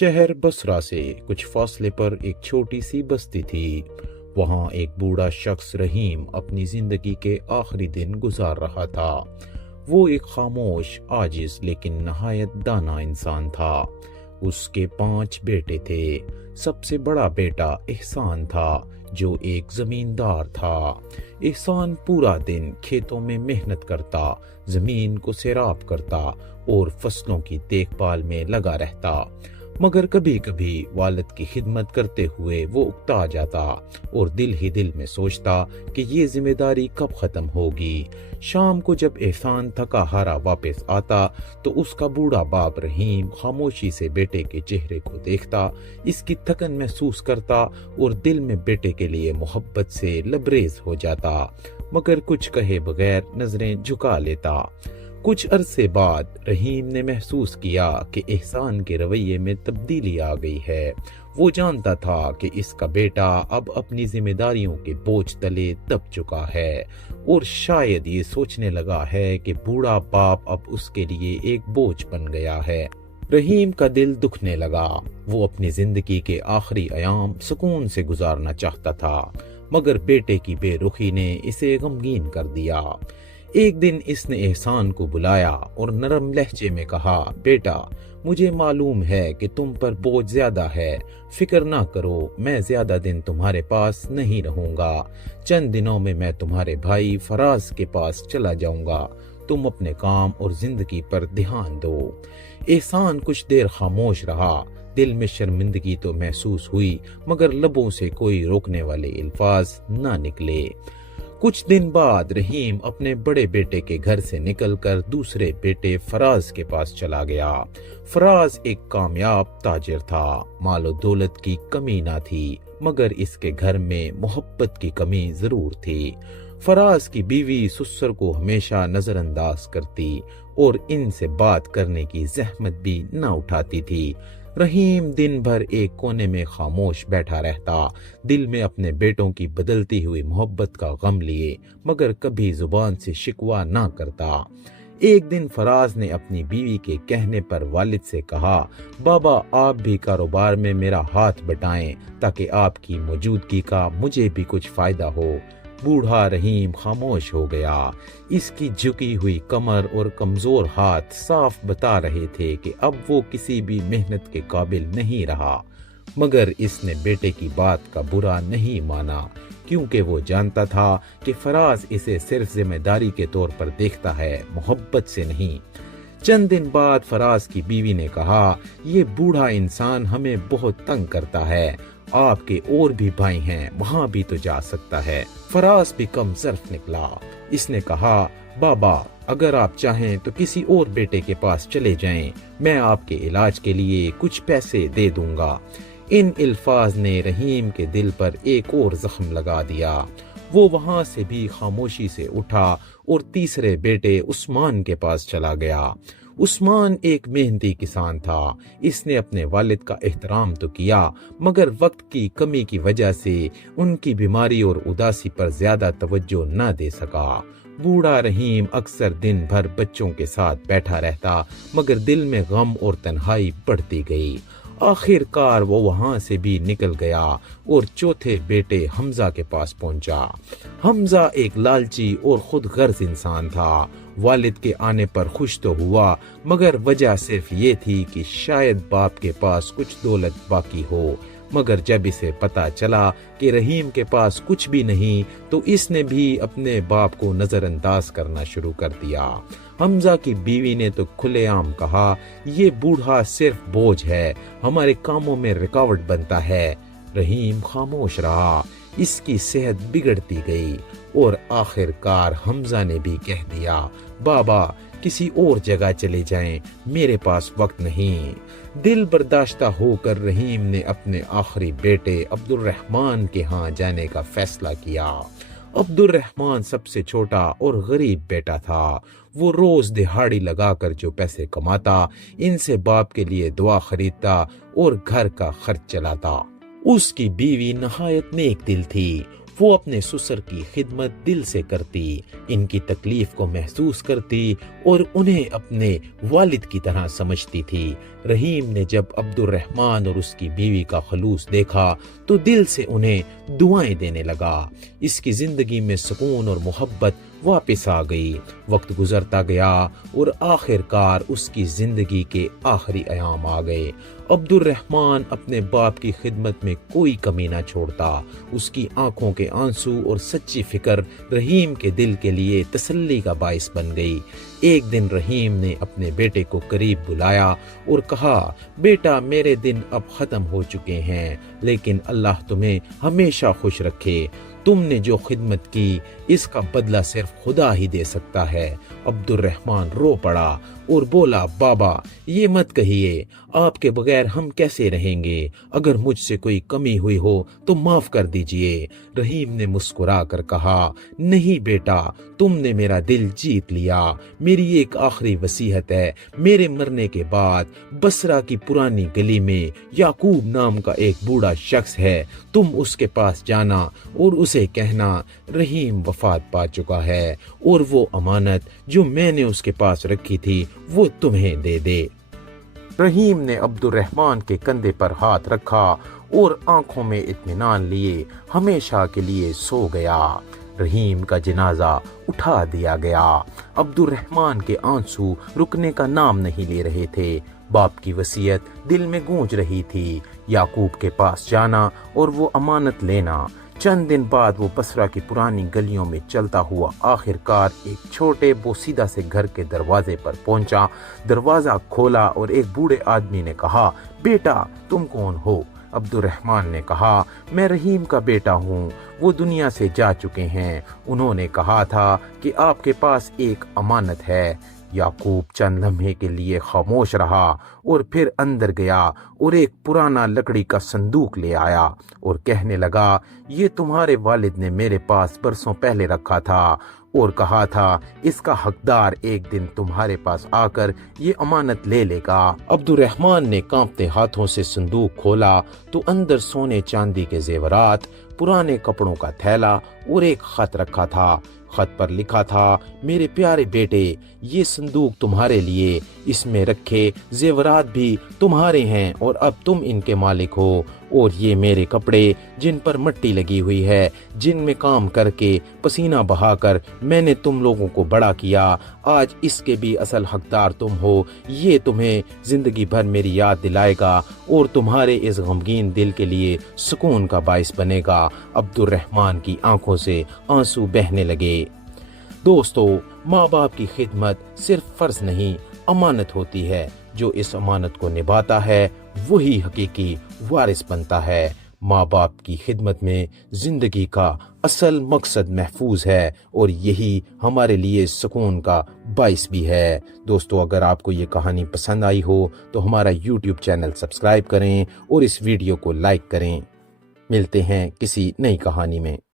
شہر بصرہ سے کچھ فاصلے پر ایک چھوٹی سی بستی تھی۔ وہاں ایک بوڑھا شخص رحیم اپنی زندگی کے آخری دن گزار رہا تھا۔ وہ ایک خاموش، عاجز لیکن نہایت دانا انسان تھا۔ اس کے 5 بیٹے تھے۔ سب سے بڑا بیٹا احسان تھا جو ایک زمیندار تھا۔ احسان پورا دن کھیتوں میں محنت کرتا، زمین کو سیراب کرتا اور فصلوں کی دیکھ بھال میں لگا رہتا، مگر کبھی کبھی والد کی خدمت کرتے ہوئے وہ اکتا جاتا اور دل ہی دل میں سوچتا کہ یہ ذمہ داری کب ختم ہوگی۔ شام کو جب احسان تھکا ہارا واپس آتا تو اس کا بوڑھا باپ رحیم خاموشی سے بیٹے کے چہرے کو دیکھتا، اس کی تھکن محسوس کرتا اور دل میں بیٹے کے لیے محبت سے لبریز ہو جاتا، مگر کچھ کہے بغیر نظریں جھکا لیتا۔ کچھ عرصے بعد رحیم نے محسوس کیا کہ احسان کے رویے میں تبدیلی آ گئی ہے۔ وہ جانتا تھا کہ اس کا بیٹا اب اپنی ذمہ داریوں کے بوجھ تلے دب چکا ہے اور شاید یہ سوچنے لگا ہے کہ بوڑھا باپ اب اس کے لیے ایک بوجھ بن گیا ہے۔ رحیم کا دل دکھنے لگا۔ وہ اپنی زندگی کے آخری ایام سکون سے گزارنا چاہتا تھا، مگر بیٹے کی بے رخی نے اسے غمگین کر دیا۔ ایک دن اس نے احسان کو بلایا اور نرم لہجے میں کہا، بیٹا، مجھے معلوم ہے کہ تم پر بوجھ زیادہ ہے، فکر نہ کرو، میں زیادہ دن تمہارے پاس نہیں رہوں گا۔ چند دنوں میں تمہارے بھائی فراز کے پاس چلا جاؤں گا، تم اپنے کام اور زندگی پر دھیان دو۔ احسان کچھ دیر خاموش رہا۔ دل میں شرمندگی تو محسوس ہوئی، مگر لبوں سے کوئی روکنے والے الفاظ نہ نکلے۔ کچھ دن بعد رحیم اپنے بڑے بیٹے کے گھر سے نکل کر دوسرے بیٹے فراز کے پاس چلا گیا۔ فراز ایک کامیاب تاجر تھا، مال و دولت کی کمی نہ تھی، مگر اس کے گھر میں محبت کی کمی ضرور تھی۔ فراز کی بیوی سسر کو ہمیشہ نظر انداز کرتی اور ان سے بات کرنے کی زحمت بھی نہ اٹھاتی تھی۔ رحیم دن بھر ایک کونے میں خاموش بیٹھا رہتا، دل میں اپنے بیٹوں کی بدلتی ہوئی محبت کا غم لیے، مگر کبھی زبان سے شکوہ نہ کرتا۔ ایک دن فراز نے اپنی بیوی کے کہنے پر والد سے کہا، بابا، آپ بھی کاروبار میں میرا ہاتھ بٹائیں تاکہ آپ کی موجودگی کا مجھے بھی کچھ فائدہ ہو۔ بوڑھا رحیم خاموش ہو گیا۔ اس کی جھکی ہوئی کمر اور کمزور ہاتھ صاف بتا رہے تھے کہ اب وہ کسی بھی محنت کے قابل نہیں رہا، مگر اس نے بیٹے کی بات کا برا نہیں مانا، کیونکہ وہ جانتا تھا کہ فراز اسے صرف ذمہ داری کے طور پر دیکھتا ہے، محبت سے نہیں۔ چند دن بعد فراز کی بیوی نے کہا، یہ بوڑھا انسان ہمیں بہت تنگ کرتا ہے، آپ کے اور بھی بھائی ہیں، وہاں بھی تو جا سکتا ہے۔ فراز بھی کم ظرف نکلا۔ اس نے کہا، بابا، اگر آپ چاہیں تو کسی اور بیٹے کے پاس چلے جائیں، میں آپ کے علاج کے لیے کچھ پیسے دے دوں گا۔ ان الفاظ نے رحیم کے دل پر ایک اور زخم لگا دیا۔ وہ وہاں سے بھی خاموشی سے اٹھا اور تیسرے بیٹے عثمان کے پاس چلا گیا۔ عثمان ایک محنتی کسان تھا۔ اس نے اپنے والد کا احترام تو کیا، مگر وقت کی کمی کی وجہ سے ان کی بیماری اور اداسی پر زیادہ توجہ نہ دے سکا۔ بوڑھا رحیم اکثر دن بھر بچوں کے ساتھ بیٹھا رہتا، مگر دل میں غم اور تنہائی بڑھتی گئی۔ آخر کار وہ وہاں سے بھی نکل گیا اور چوتھے بیٹے حمزہ کے پاس پہنچا۔ حمزہ ایک لالچی اور خود غرض انسان تھا۔ والد کے آنے پر خوش تو ہوا، مگر وجہ صرف یہ تھی کہ شاید باپ کے پاس کچھ دولت باقی ہو، مگر جب اسے پتا چلا کہ رحیم کے پاس کچھ بھی نہیں تو اس نے بھی اپنے باپ کو نظر انداز کرنا شروع کر دیا۔ حمزہ کی بیوی نے تو کھلے عام کہا، یہ بوڑھا صرف بوجھ ہے، ہمارے کاموں میں رکاوٹ بنتا ہے۔ رحیم خاموش رہا۔ اس کی صحت بگڑتی گئی اور آخر کار حمزہ نے بھی کہہ دیا، بابا، کسی اور جگہ چلے جائیں، میرے پاس وقت نہیں۔ دل برداشتہ ہو کر رحیم نے اپنے آخری بیٹے عبد الرحمن کے ہاں جانے کا فیصلہ کیا۔ عبد الرحمن سب سے چھوٹا اور غریب بیٹا تھا۔ وہ روز دہاڑی لگا کر جو پیسے کماتا، ان سے باپ کے لیے دعا خریدتا اور گھر کا خرچ چلاتا۔ اس کی بیوی نہایت نیک دل تھی۔ وہ اپنے سسر کی خدمت دل سے کرتی، ان کی تکلیف کو محسوس کرتی اور انہیں اپنے والد کی طرح سمجھتی تھی۔ رحیم نے جب عبد الرحمن اور اس کی بیوی کا خلوص دیکھا تو دل سے انہیں دعائیں دینے لگا۔ اس کی زندگی میں سکون اور محبت واپس آ گئی۔ وقت گزرتا گیا اور آخر کار اس کی زندگی کے آخری ایام آ گئے۔ عبد الرحمن اپنے باپ کی خدمت میں کوئی کمی نہ چھوڑتا۔ اس کی آنکھوں کے آنسو اور سچی فکر رحیم کے دل کے لیے تسلی کا باعث بن گئی۔ ایک دن رحیم نے اپنے بیٹے کو قریب بلایا اور کہا، بیٹا میرے دن اب ختم ہو چکے ہیں، لیکن اللہ تمہیں ہمیشہ خوش رکھے۔ تم نے جو خدمت کی اس کا بدلہ صرف خدا ہی دے سکتا ہے۔ عبد الرحمن رو پڑا اور بولا، بابا یہ مت کہیے، آپ کے بغیر ہم کیسے رہیں گے؟ اگر مجھ سے کوئی کمی ہوئی ہو تو معاف کر دیجئے۔ رحیم نے مسکرا کر کہا، نہیں بیٹا، تم نے میرا دل جیت لیا۔ میری ایک آخری وصیت ہے، میرے مرنے کے بعد بصرہ کی پرانی گلی میں یعقوب نام کا ایک بوڑھا شخص ہے، تم اس کے پاس جانا اور اسے کہنا رحیم وفات پا چکا ہے اور وہ امانت جو میں نے اس کے پاس رکھی تھی وہ تمہیں دے دے۔ رحیم نے عبد الرحمن کے کندھے پر ہاتھ رکھا اور آنکھوں میں اطمینان لیے ہمیشہ کے لیے سو گیا۔ رحیم کا جنازہ اٹھا دیا گیا۔ عبد الرحمن کے آنسو رکنے کا نام نہیں لے رہے تھے۔ باپ کی وصیت دل میں گونج رہی تھی، یعقوب کے پاس جانا اور وہ امانت لینا۔ چند دن بعد وہ بصرہ کی پرانی گلیوں میں چلتا ہوا آخر کار ایک چھوٹے بوسیدہ سے گھر کے دروازے پر پہنچا۔ دروازہ کھولا اور ایک بوڑھے آدمی نے کہا، بیٹا تم کون ہو؟ عبد الرحمن نے کہا، میں رحیم کا بیٹا ہوں، وہ دنیا سے جا چکے ہیں۔ انہوں نے کہا تھا کہ آپ کے پاس ایک امانت ہے۔ یعقوب چند لمحے کے لیے خاموش رہا اور پھر اندر گیا اور ایک پرانا لکڑی کا صندوق لے آیا اور کہنے لگا، یہ تمہارے والد نے میرے پاس برسوں پہلے رکھا تھا اور کہا تھا اس کا حقدار ایک دن تمہارے پاس آ کر یہ امانت لے لے گا۔ عبد الرحمن نے کانپتے ہاتھوں سے صندوق کھولا تو اندر سونے چاندی کے زیورات، پرانے کپڑوں کا تھیلا اور ایک خط رکھا تھا۔ خط پر لکھا تھا، میرے پیارے بیٹے، یہ صندوق تمہارے لیے، اس میں رکھے زیورات بھی تمہارے ہیں اور اب تم ان کے مالک ہو، اور یہ میرے کپڑے جن پر مٹی لگی ہوئی ہے، جن میں کام کر کے پسینہ بہا کر میں نے تم لوگوں کو بڑا کیا، آج اس کے بھی اصل حقدار تم ہو۔ یہ تمہیں زندگی بھر میری یاد دلائے گا اور تمہارے اس غمگین دل کے لیے سکون کا باعث بنے گا۔ عبد الرحمن کی آنکھوں سے آنسو بہنے لگے۔ دوستو، ماں باپ کی خدمت صرف فرض نہیں، امانت ہوتی ہے۔ جو اس امانت کو نبھاتا ہے وہی حقیقی وارث بنتا ہے۔ ماں باپ کی خدمت میں زندگی کا اصل مقصد محفوظ ہے اور یہی ہمارے لیے سکون کا باعث بھی ہے۔ دوستو، اگر آپ کو یہ کہانی پسند آئی ہو تو ہمارا YouTube چینل سبسکرائب کریں اور اس ویڈیو کو لائک کریں۔ ملتے ہیں کسی نئی کہانی میں۔